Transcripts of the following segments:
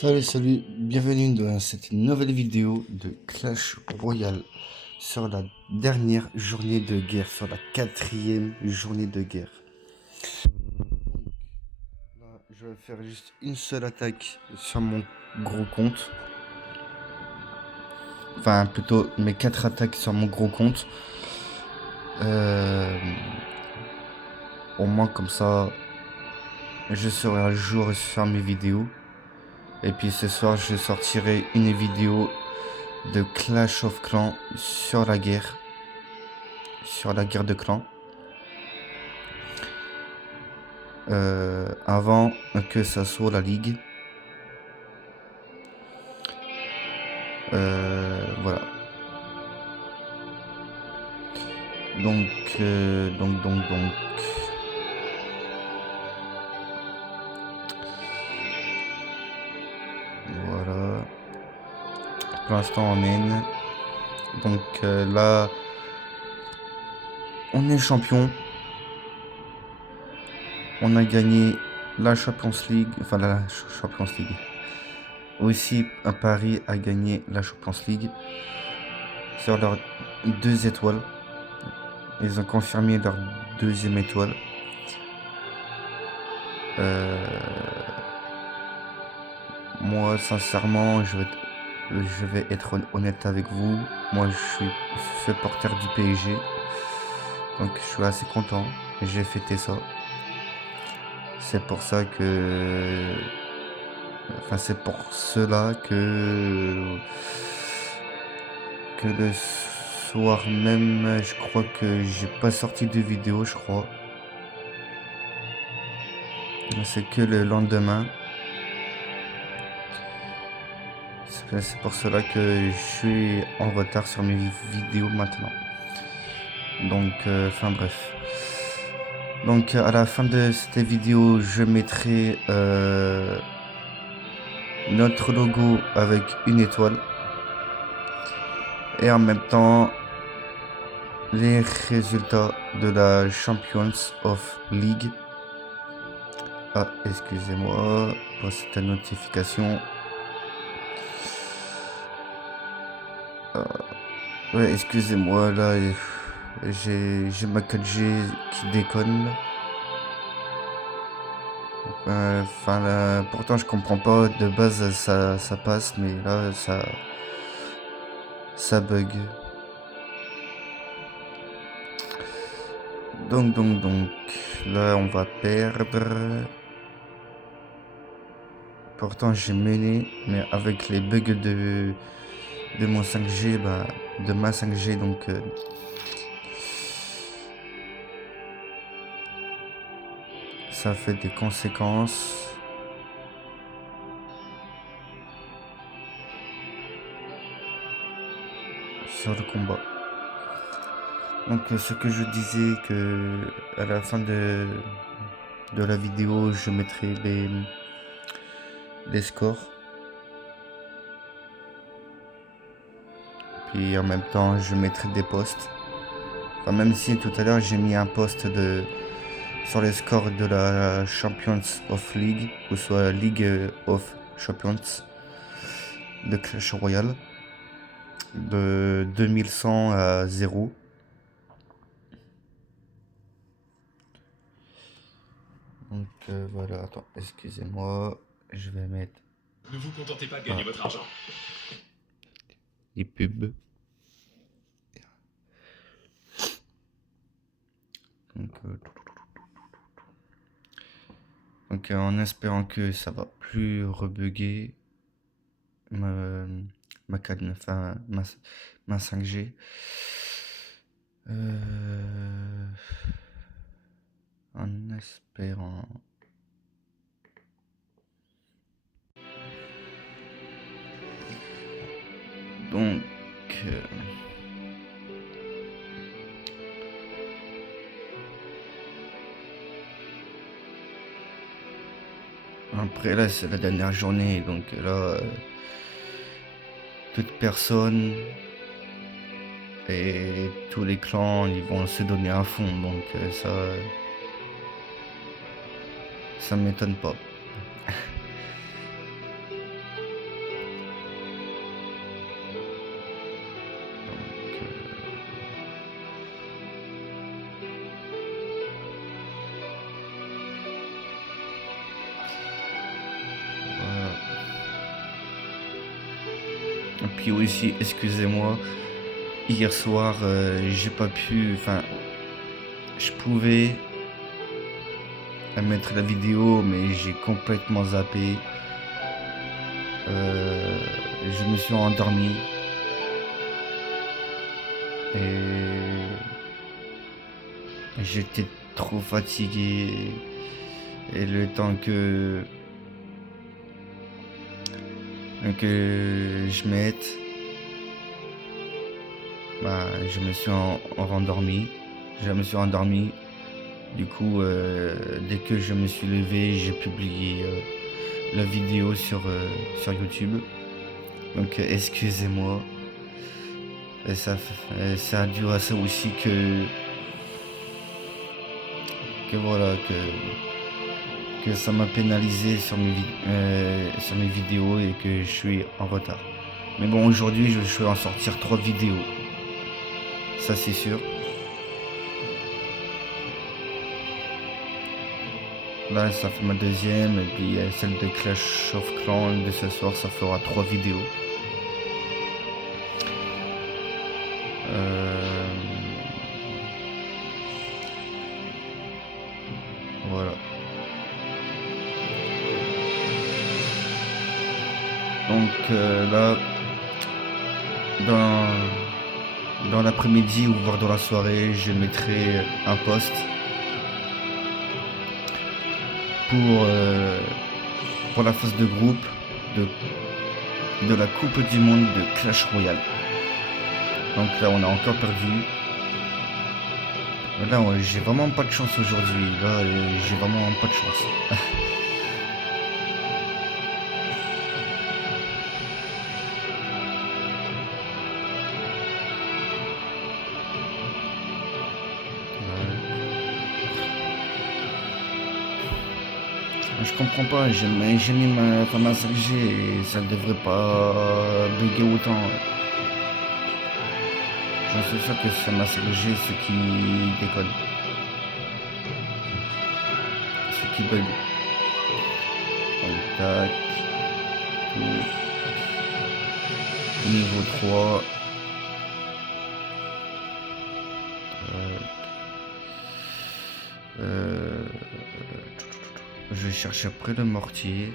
Salut, bienvenue dans cette nouvelle vidéo de Clash Royale sur la dernière journée de guerre, sur la 4e journée de guerre. Là, je vais faire juste une seule attaque sur mon gros compte. Enfin, plutôt mes 4 attaques sur mon gros compte. Au moins comme ça, je serai à jour sur mes vidéos. Et puis ce soir, je sortirai une vidéo de Clash of Clans sur la guerre de clans. Avant que ça soit la ligue. Voilà. Donc. Voilà. Pour l'instant, on mène. Donc là, on est champion. On a gagné la Champions League. Enfin, la Champions League. Aussi, Paris a gagné la Champions League sur leurs 2 étoiles. Ils ont confirmé leur 2e étoile. Moi, sincèrement, je vais être honnête avec vous. Moi, je suis supporter du PSG. Donc, je suis assez content. J'ai fêté ça. C'est pour ça que... Enfin, c'est pour cela que le soir même, je crois que j'ai pas sorti de vidéo, je crois. C'est que le lendemain. C'est pour cela que je suis en retard sur mes vidéos maintenant. Donc, enfin bref. Donc à la fin de cette vidéo, je mettrai notre logo avec une étoile. Et en même temps, les résultats de la Champions of League. Ah, excusez-moi pour cette notification. Ouais, excusez-moi, là, j'ai ma 4G qui déconne. Enfin, pourtant je comprends pas, de base ça passe, mais là ça bug. Donc, là on va perdre. Pourtant j'ai mené, mais avec les bugs de mon 5G, de ma 5G, donc ça fait des conséquences. Sur le combat. Donc ce que je disais, que à la fin de la vidéo, je mettrai les scores. Puis en même temps, je mettrai des posts. Enfin, même si tout à l'heure j'ai mis un post sur les scores de la Champions of League, ou soit League of Champions de Clash Royale, de 2100 à 0. Donc voilà, attends, excusez-moi, je vais mettre... Ne vous contentez pas de gagner votre argent. Les pubs. Donc en espérant que ça va plus rebugger ma 5G. En espérant. Donc après là c'est la dernière journée, donc là toute personne et tous les clans ils vont se donner à fond, donc ça m'étonne pas. puis aussi, excusez-moi, hier soir, j'ai pas pu, enfin, je pouvais mettre la vidéo, mais j'ai complètement zappé. Je me suis endormi et j'étais trop fatigué. Et le temps que je mette, bah, je me suis rendormi. Je me suis endormi. Du coup, dès que je me suis levé, j'ai publié la vidéo sur YouTube. Donc, excusez-moi. Et c'est dû à ça aussi que voilà, que ça m'a pénalisé sur mes vidéos et que je suis en retard. Mais bon, aujourd'hui, je vais en sortir 3 vidéos. Ça, c'est sûr. Là, ça fait ma deuxième, et puis celle de Clash of Clans de ce soir, ça fera 3 vidéos. Voilà. Donc là, dans l'après-midi ou voire dans la soirée, je mettrai un post pour la phase de groupe de la Coupe du Monde de Clash Royale. Donc là, on a encore perdu. Là, j'ai vraiment pas de chance aujourd'hui. Là, j'ai vraiment pas de chance. Je comprends pas, j'ai mis ma 5G et ça ne devrait pas bugger autant. J'en suis sûr que c'est ma 5G ce qui déconne. Ce qui bug. Donc tac. Niveau 3. Je cherche après le mortier.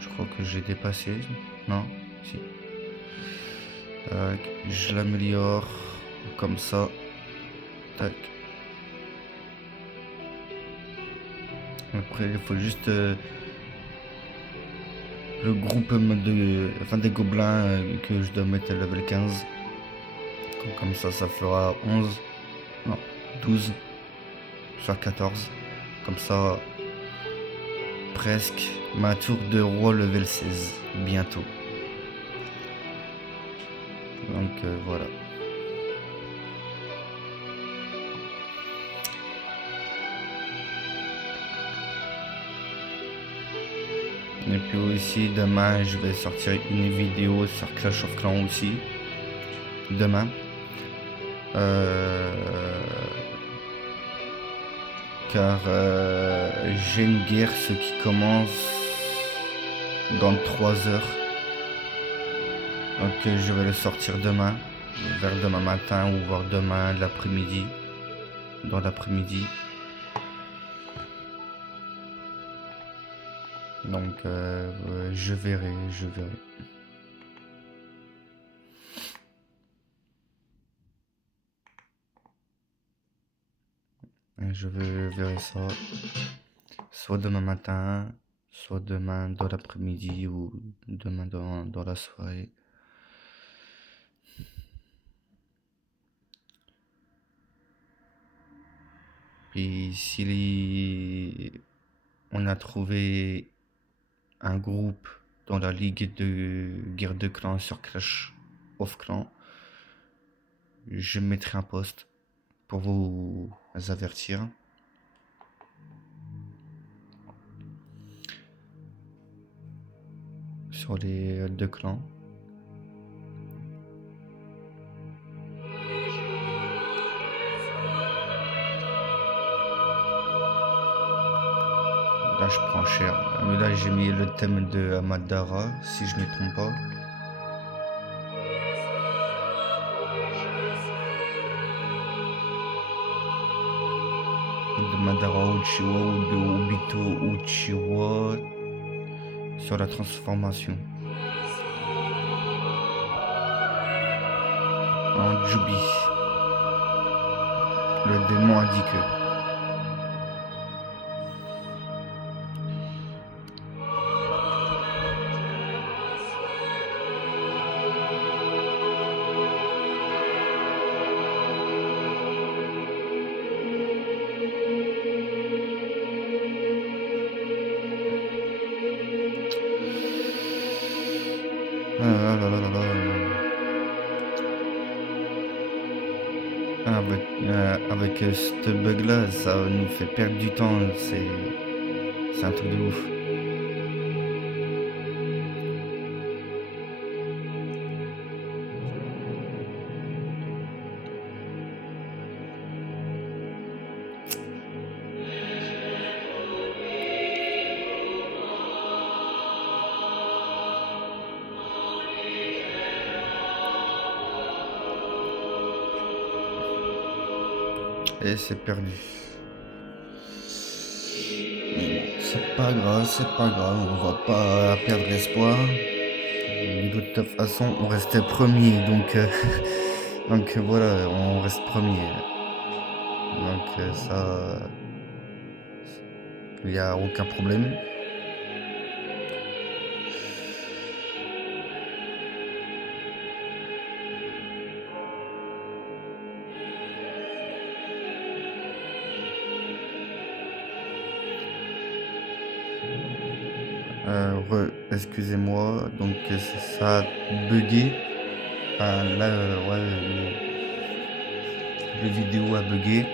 Je crois que j'ai dépassé. Non, si. Tac, je l'améliore comme ça. Tac. Après, il faut juste le groupe des gobelins que je dois mettre à level 15. Comme ça fera 11. Non, 12. Sur 14. Comme ça, presque ma tour de roi level 16. Bientôt. Donc voilà. Et puis aussi demain je vais sortir une vidéo sur Clash of Clans aussi. Demain. Car j'ai une guerre ce qui commence dans 3 heures. Donc je vais le sortir demain, vers demain matin ou voire demain l'après-midi. Dans l'après-midi. Donc je verrai. Je verrai ça. Soit demain matin, soit demain dans l'après-midi ou demain dans la soirée. Puis si on a trouvé un groupe dans la ligue de guerre de clans sur Clash of Clans, je mettrai un post pour vous avertir. Sur les 2 clans. Là je prends cher. Mais là j'ai mis le thème de Amadara, si je ne me trompe pas. Madara Uchiwa ou de Obito Uchiwa sur la transformation en Jubi. Le démon a dit que. Avec ce bug là, ça nous fait perdre du temps, c'est un truc de ouf. Et c'est perdu. C'est pas grave, on va pas perdre l'espoir. De toute façon, on restait premier, donc voilà, on reste premier. Donc ça, il n'y a aucun problème. Excusez-moi, donc ça a bugué. Enfin, là, ouais, le vidéo a bugué.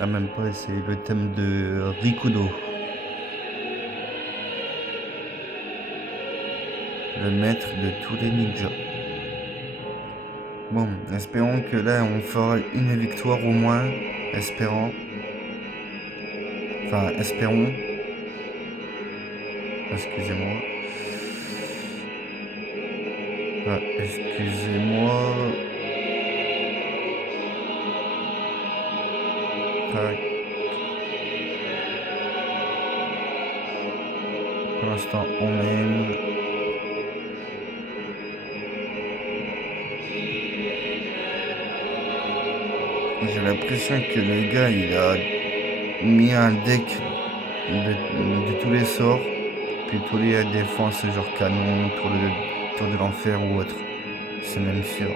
Ah, même pas, c'est le thème de Rikudo. Le maître de tous les ninjas. Bon, espérons que là, on fera une victoire au moins. Espérons. Excusez-moi. Tac. Pour l'instant, on mène. J'ai l'impression que le gars, il a mis un deck de tous les sorts, puis tous les défenses, genre canon, tour de l'enfer ou autre. C'est même sûr.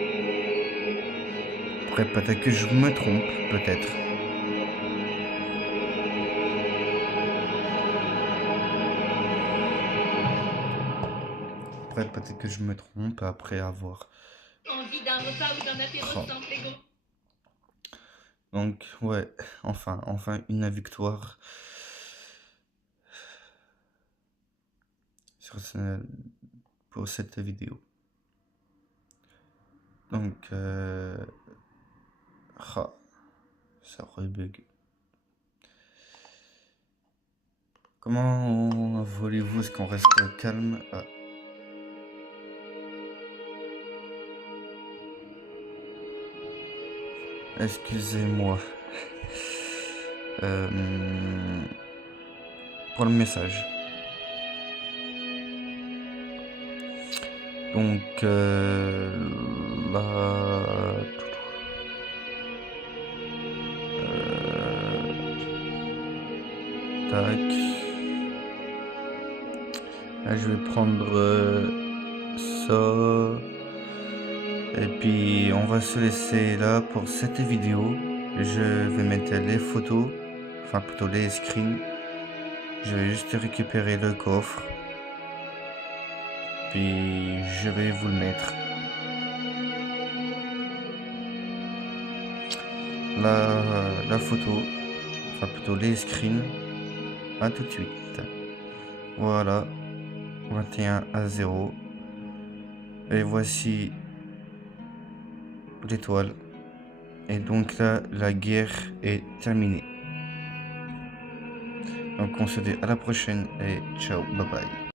Après, peut-être que je me trompe, peut-être. Après avoir. Envie d'un repas ou d'un apéro sans flégo. Donc, ouais, enfin, une victoire pour cette vidéo. Donc, ça rebug. Comment voulez-vous est-ce qu'on reste calme? Excusez-moi pour le message. Donc là, tac. Là, je vais prendre ça. Et puis on va se laisser là pour cette vidéo. Je vais mettre les photos, enfin plutôt les screens. Je vais juste récupérer le coffre. Puis je vais vous le mettre. La photo, enfin plutôt les screens. À tout de suite. Voilà. 21-0. Et voici l'étoile. Et donc là, la guerre est terminée. Donc on se dit à la prochaine et ciao, bye bye.